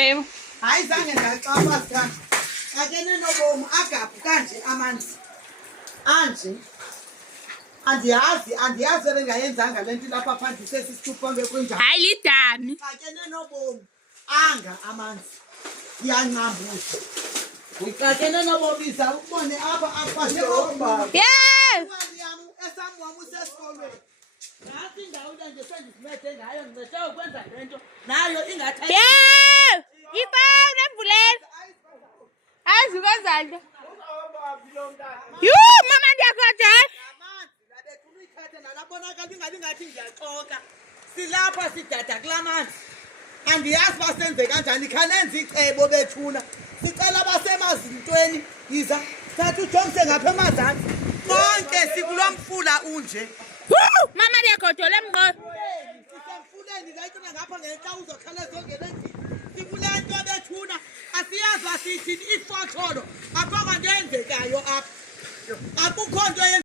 Yebo. Hayi zange ngacaba sithanda. Akene nobomu agaphu kanje amanzi. Anje. Andiyazi bengayenzanga lento lapha phansi sesisithupha ngekwinjani. Hayi lidami. Akene nobomu anga amanzi. Iyancambutha. Ukakene nobobiza ubone apha akwashe omba. Yeah. Esamwami usesikolweni. Nathi indawo nje sendizimethe ngayo ngicethe ukwenza lento nayo ingathi Yeah. Iphone emvuleni. Azukazalda. Yuu mama ndiyakhotha. amanzi labethu uyithathe nalabonakala ingabi ngathi ngiyaxoka. Silapha sidada kulamanzi. Andiyazi basenze kanjani khanenza icebo bethuna. Sicela basemazintweni yiza thatha uJohnson ngapha emazantsi. Konke sikulomfula unje. Mama ndiyakhothola emqolo. Sisemfuleni la icona ngapha ngenhla uzokhala zongena endlini. Sikulento bethuna asiyazi wasithini ifotholo apha kwandenzekayo apha. Akukho nto